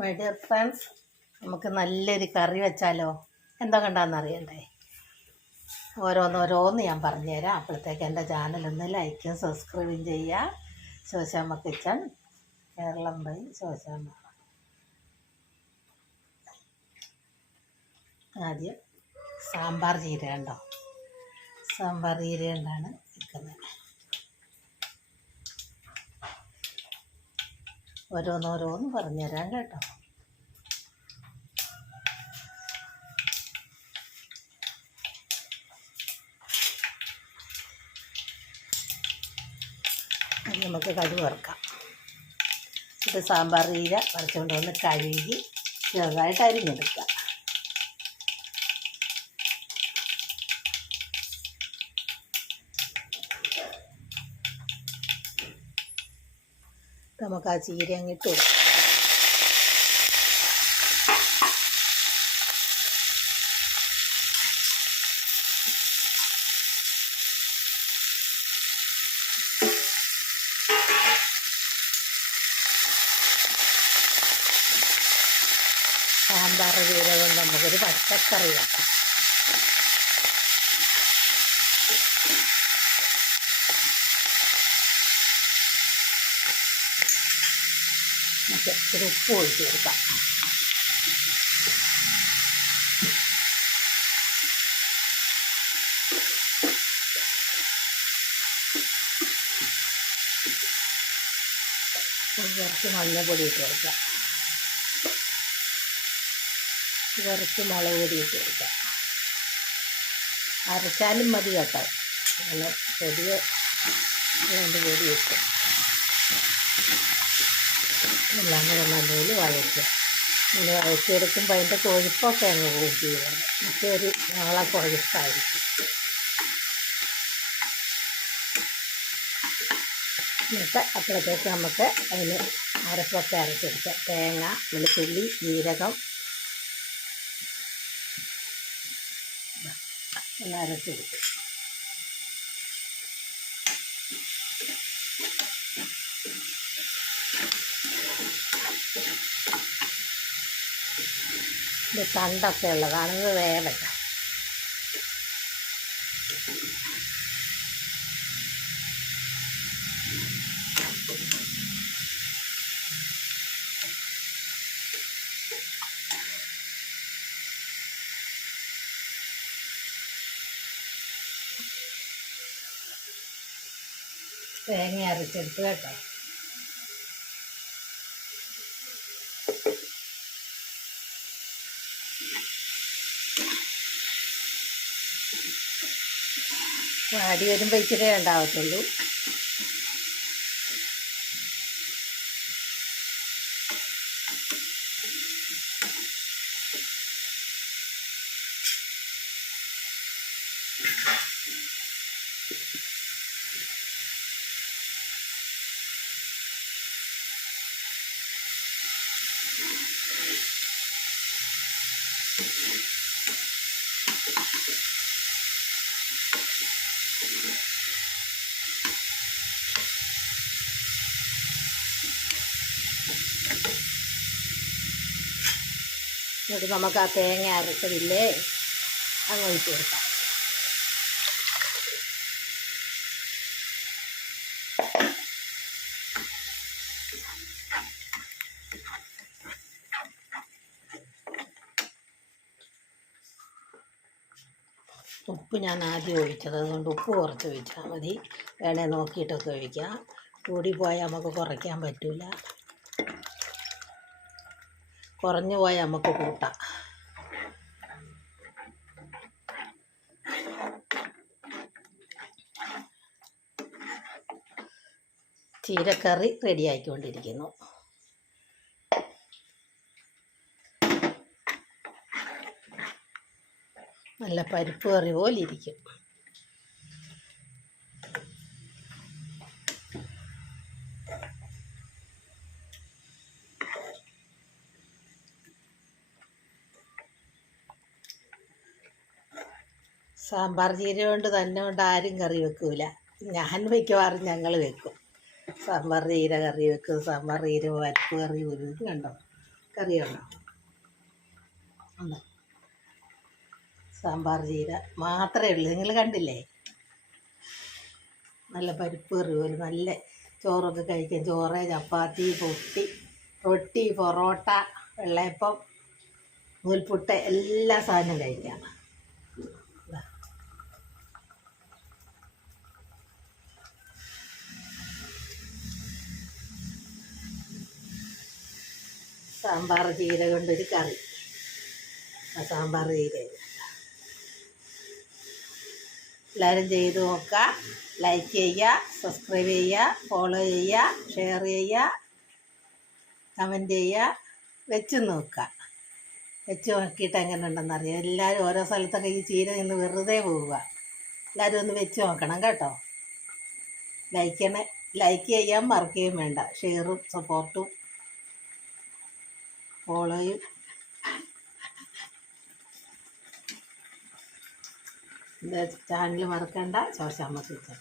My dear friends നമുക്ക് നല്ലൊരു കറി വെച്ചാലോ? എന്താ കണ്ടാന്ന് അറിയണ്ടേ? ഓരോന്നോരോന്ന് ഞാൻ പറഞ്ഞുതരാം. അപ്പോഴത്തേക്ക് എന്റെ ചാനലൊന്ന് ലൈക്കും സബ്സ്ക്രൈബും ചെയ്യുക ശോശാമ്മ കിച്ചൺ കേരളം ബൈ ശോശാമ്മ. ആദ്യം സാമ്പാർ ചീര ഉണ്ടോ സാമ്പാർ ചീര കൊണ്ടാണ് വെക്കുന്നത്. ഓരോന്നോരോന്ന് പറഞ്ഞുതരാം കേട്ടോ. നമുക്ക് കടുക് വറുക്കാം. ഇത് സാമ്പാർ ഈര വറുച്ചുകൊണ്ട് വന്ന് കഴുകി ചെറുതായിട്ട് അരിഞ്ഞെടുക്കുക നമുക്ക് ആ ചീര അങ്ങിട്ട് സാമ്പാർ ചീര കൊണ്ട് നമുക്കൊരു പച്ചക്കറി വെക്കാം നമുക്ക് ഇച്ചിരി ഉപ്പ് ഒഴിച്ച് കൊടുക്കാം കുറച്ച് മഞ്ഞപ്പൊടി ഇട്ട് കൊടുക്കാം കുറച്ച് മുളക് പൊടി ഇട്ട് കൊടുക്കാം അരച്ചാലും മതി കേട്ടോ അങ്ങനെ പൊടിയോ അതിന്റെ പൊടി ഇട്ട് എല്ലാം കൂടെ നല്ലതിൽ വഴറ്റുക. ഇങ്ങനെ വഴറ്റിയെടുക്കുമ്പോൾ അതിന്റെ കൊഴുപ്പൊക്കെ അങ്ങ് പോകും ചെയ്യുന്നത് ഒരു നാളെ കൊഴുപ്പായിരിക്കും. എന്നിട്ട് അപ്പോഴത്തേക്ക് നമുക്ക് അതിന് അരപ്പൊക്കെ അരച്ചെടുക്കാം. തേങ്ങ വെളുത്തുള്ളി ജീരകം. ഒന്ന് അരച്ചെടുക്കും. ഇത് തണ്ടൊക്കെ ഉള്ളതാണ് ഇത് വേവട്ടെ തേങ്ങ അരച്ചെടുത്ത് കേട്ടോ. വാടി വരുമ്പോൾ ഇച്ചിരി ഉണ്ടാവത്തുള്ളൂ. എന്നിട്ട് നമുക്ക് ആ തേങ്ങ അരച്ചതില്ലേ? അങ്ങ് ഒഴിച്ച് കൊടുക്കാം. ഉപ്പ് ഞാൻ ആദ്യം ഒഴിച്ചത്. അതുകൊണ്ട് ഉപ്പ് കുറച്ച് ഒഴിച്ചാൽ മതി. വേണേൽ നോക്കിയിട്ടൊക്കെ ഒഴിക്കാം. കൂടിപ്പോയാൽ നമുക്ക് കുറയ്ക്കാൻ പറ്റില്ല കുറഞ്ഞു പോയാൽ നമുക്ക് കൂട്ടാം. ചീരക്കറി റെഡി ആയിക്കൊണ്ടിരിക്കുന്നു. നല്ല പരിപ്പ് കറി പോലെ ഇരിക്കും. സാമ്പാർ ചീര കൊണ്ട് തന്നെ കൊണ്ട് ആരും കറി വെക്കൂല. ഞാൻ മിക്കവാറും ഞങ്ങൾ വെക്കും. സാമ്പാർ ചീര കറി വെക്കും സാമ്പാർ ചീര വരപ്പ് കറി ഒരു കണ്ടോ? കറി ഉണ്ട് സാമ്പാർ ചീര മാത്രമേ ഉള്ളൂ. നിങ്ങൾ കണ്ടില്ലേ? നല്ല പരിപ്പ് കറി പോലെ നല്ല ചോറൊക്കെ കഴിക്കാം ചോറ് ചപ്പാത്തി പൊട്ടി റൊട്ടി പൊറോട്ട വെള്ളയപ്പം നൂൽപുട്ട് എല്ലാ സാധനവും കഴിക്കാം. സാമ്പാർ ചീര കൊണ്ടൊരു കറി. ആ സാമ്പാർ ചീര എല്ലാവരും ചെയ്ത് നോക്കുക. ലൈക്ക് ചെയ്യുക സബ്സ്ക്രൈബ് ചെയ്യുക ഫോളോ ചെയ്യുക ഷെയർ ചെയ്യുക കമന്റ് ചെയ്യുക വെച്ച് നോക്കുക. വെച്ച് നോക്കിയിട്ട് എങ്ങനെ ഉണ്ടെന്ന് അറിയാം. എല്ലാവരും ഓരോ സ്ഥലത്തൊക്കെ ഈ ചീര നിന്ന് വെറുതെ പോവുക. എല്ലാവരും ഒന്ന് വെച്ച് നോക്കണം കേട്ടോ. ലൈക്ക് ചെയ്യണേ ലൈക്ക് ചെയ്യാൻ മറക്കുകയും വേണ്ട. ഷെയറും സപ്പോർട്ടും ഫോളോയും ചാനൽ മറക്കണ്ട ചോശാമ്മ ടീച്ചർ